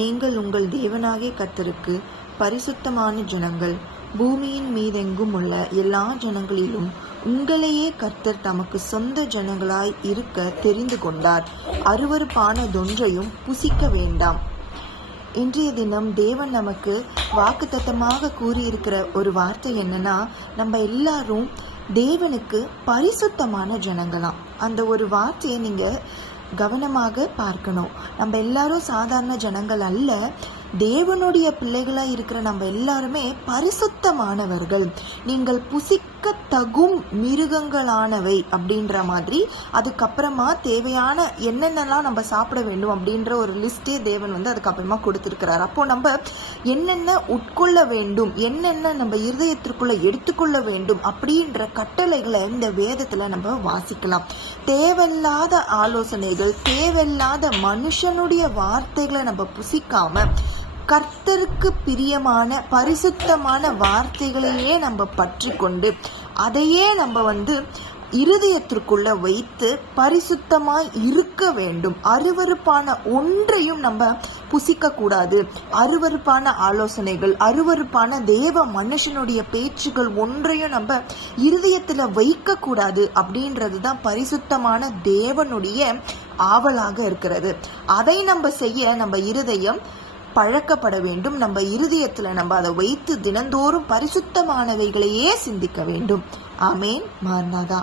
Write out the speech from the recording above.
நீங்கள் உங்கள் தேவனாகிய கர்த்தருக்கு பரிசுத்தமான ஜனங்கள். பூமியின் மீதெங்கும் உள்ள எல்லா ஜனங்களிலும் உங்களையே கர்த்தர் தமக்கு சொந்த ஜனங்களாய் இருக்க தெரிந்து கொண்டார். அருவருப்பானதொன்றையும் புசிக்க வேண்டாம். இன்றைய தினம் தேவன் நமக்கு வாக்குத்தத்தமாக கூறியிருக்கிற ஒரு வார்த்தை என்னன்னா, நம்ம எல்லாரும் தேவனுக்கு பரிசுத்தமான ஜனங்களாம். அந்த ஒரு வார்த்தையை நீங்க கவனமாக பார்க்கணும். நம்ம எல்லாரும் சாதாரண ஜனங்கள் அல்ல. தேவனுடைய பிள்ளைகளா இருக்கிற நம்ம எல்லாருமே பரிசுத்தமானவர்கள். நீங்கள் புசிக்க தகும் மிருகங்களானவை அப்படின்ற மாதிரி, அதுக்கப்புறமா தேவையான என்னென்னலாம் நம்ம சாப்பிட வேண்டும் அப்படின்ற ஒரு லிஸ்டே தேவன் அதுக்கப்புறமா கொடுத்திருக்கிறார். அப்போ நம்ம என்னென்ன உட்கொள்ள வேண்டும், என்னென்ன நம்ம இருதயத்திற்குள்ள எடுத்துக்கொள்ள வேண்டும் அப்படின்ற கட்டளைகளை இந்த வேதத்துல நம்ம வாசிக்கலாம். தேவையில்லாத ஆலோசனைகள், தேவையில்லாத மனுஷனுடைய வார்த்தைகளை நம்ம புசிக்காம கர்த்தருக்கு பிரியமான பரிசுத்தமான வார்த்தைகளையே நம்ம பற்றி கொண்டு அதையே நம்ம இருதயத்திற்குள்ள வைத்து பரிசுத்தமாய் இருக்க வேண்டும். அருவருப்பான ஒன்றையும் நம்ம புசிக்க கூடாது. அருவருப்பான ஆலோசனைகள், அருவருப்பான தேவ மனுஷனுடைய பேச்சுகள் ஒன்றையும் நம்ம இருதயத்துல வைக்க கூடாது. அப்படின்றதுதான் பரிசுத்தமான தேவனுடைய ஆவலாக இருக்கிறது. அதை நம்ம செய்ய நம்ம இருதயம் பழக்கப்பட வேண்டும். நம்ம இருதயத்துல நம்ம அதை வைத்து தினந்தோறும் பரிசுத்தமானவைகளையே சிந்திக்க வேண்டும். ஆமேன். மார்னாதா.